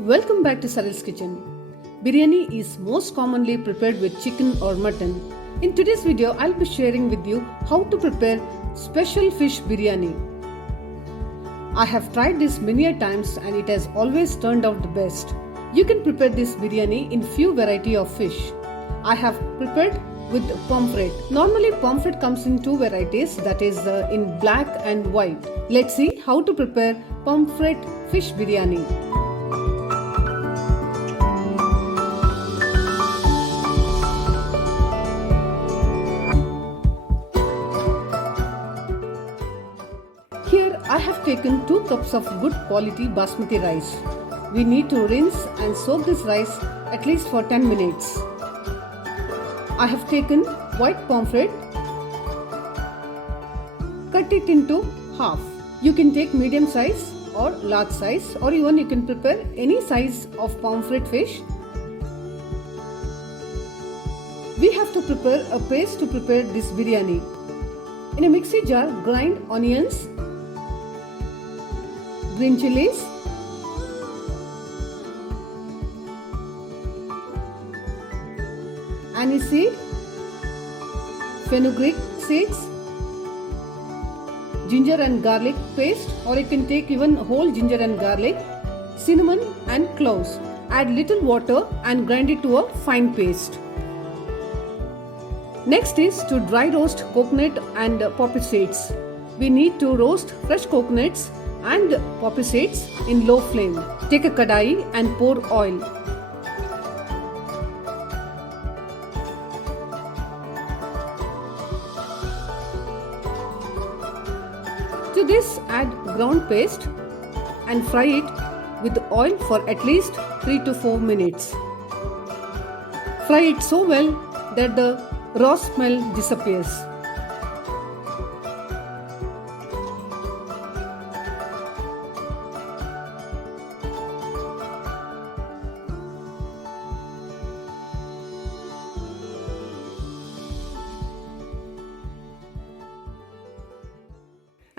Welcome back to Saril's Kitchen. Biryani is most commonly prepared with chicken or mutton. In today's video, I'll be sharing with you how to prepare special fish biryani. I have tried this many a times and it has always turned out the best. You can prepare this biryani in few variety of fish. I have prepared with pomfret. Normally pomfret comes in two varieties, that is in black and white. Let's see how to prepare pomfret fish biryani. Here I have taken 2 cups of good quality basmati rice. We need to rinse and soak this rice at least for 10 minutes. I have taken white pomfret, cut it into half. You can take medium size or large size, or even you can prepare any size of pomfret fish. We have to prepare a paste to prepare this biryani. In a mixie jar, grind onions, green chilies, anise seed, fenugreek seeds, ginger and garlic paste, or you can take even whole ginger and garlic, cinnamon and cloves. Add little water and grind it to a fine paste. Next is to dry roast coconut and poppy seeds. We need to roast fresh coconuts and poppy seeds in low flame. Take a kadai and pour oil. To this add ground paste and fry it with oil for at least 3 to 4 minutes. Fry it so well that the raw smell disappears.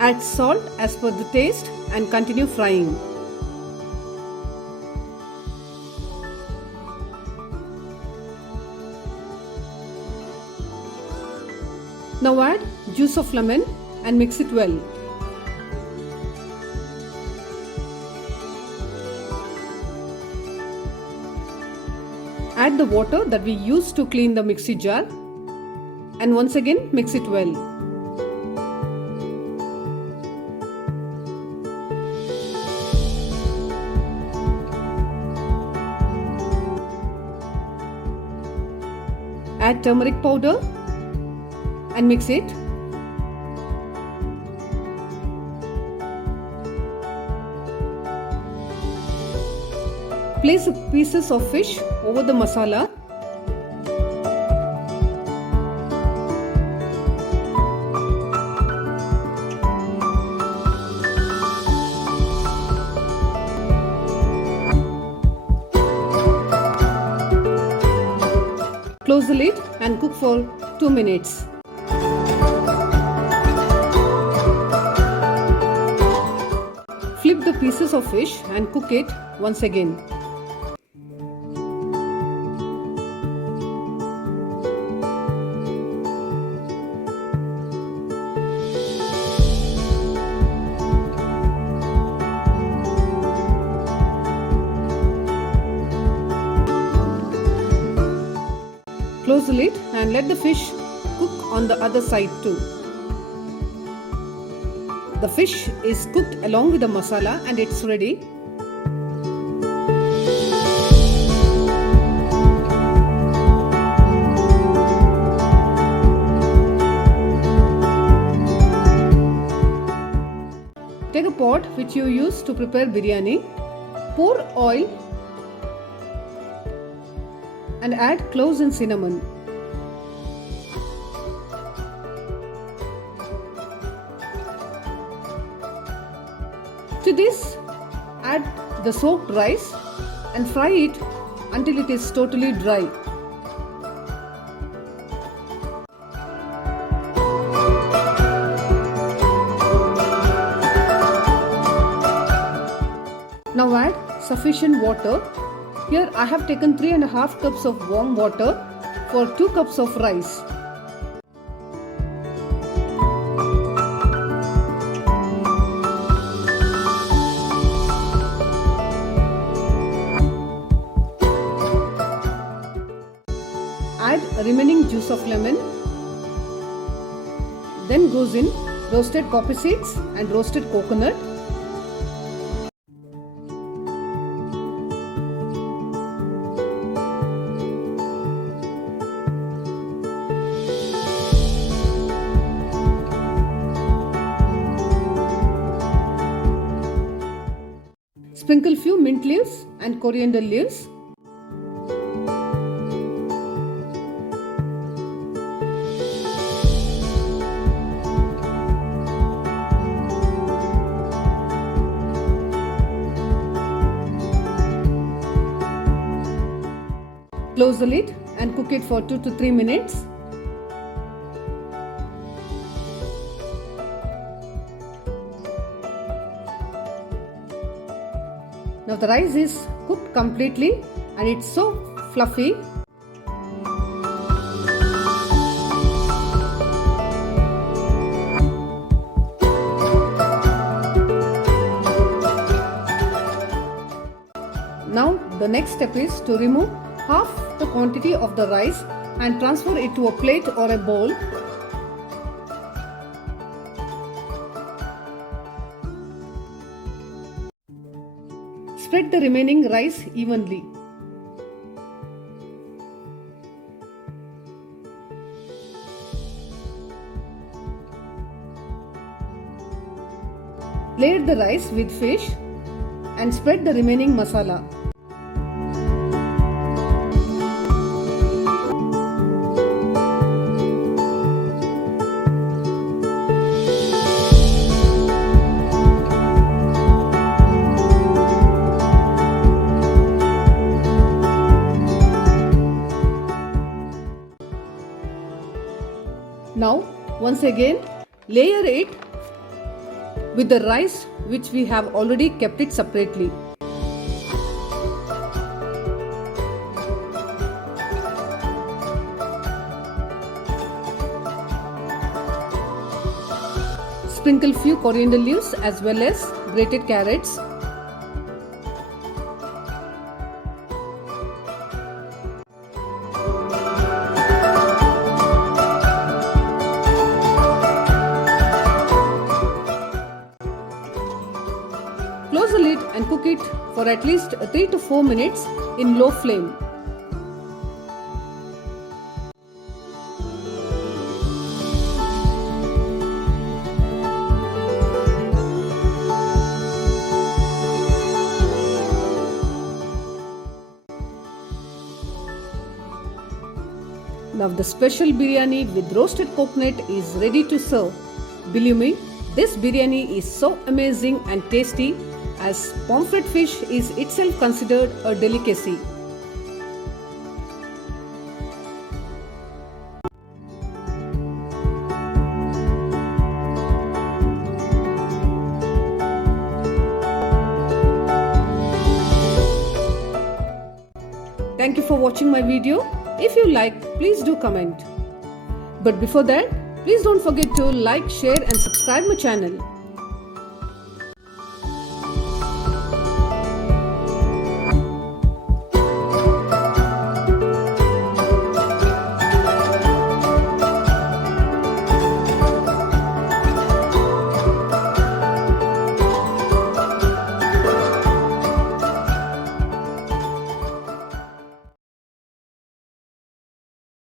Add salt as per the taste and continue frying. Now add juice of lemon and mix it well. Add the water that we used to clean the mixie jar and once again mix it well. Add turmeric powder and mix it. Place pieces of fish over the masala. Close the lid and cook for 2 minutes. Flip the pieces of fish and cook it once again. Close the lid and let the fish cook on the other side too. The fish is cooked along with the masala and it's ready. Take a pot which you use to prepare biryani, pour oil and add cloves and cinnamon. To this, add the soaked rice and fry it until it is totally dry. sufficient water. Here I have taken 3.5 cups of warm water for 2 cups of rice. Add remaining juice of lemon. Then goes in roasted poppy seeds and roasted coconut. Sprinkle few mint leaves and coriander leaves. Close the lid and cook it for 2 to 3 minutes. Now the rice is cooked completely and it's so fluffy. Now the next step is to remove half the quantity of the rice and transfer it to a plate or a bowl. Spread the remaining rice evenly. Layer the rice with fish and spread the remaining masala. Now once again layer it with the rice which we have already kept it separately. Sprinkle few coriander leaves as well as grated carrots. Close the lid and cook it for at least 3 to 4 minutes in low flame. Now the special biryani with roasted coconut is ready to serve. Believe me, this biryani is so amazing and tasty as pomfret fish is itself considered a delicacy. Thank you for watching my video. If you like, please do comment. But before that, please don't forget to like, share and subscribe my channel.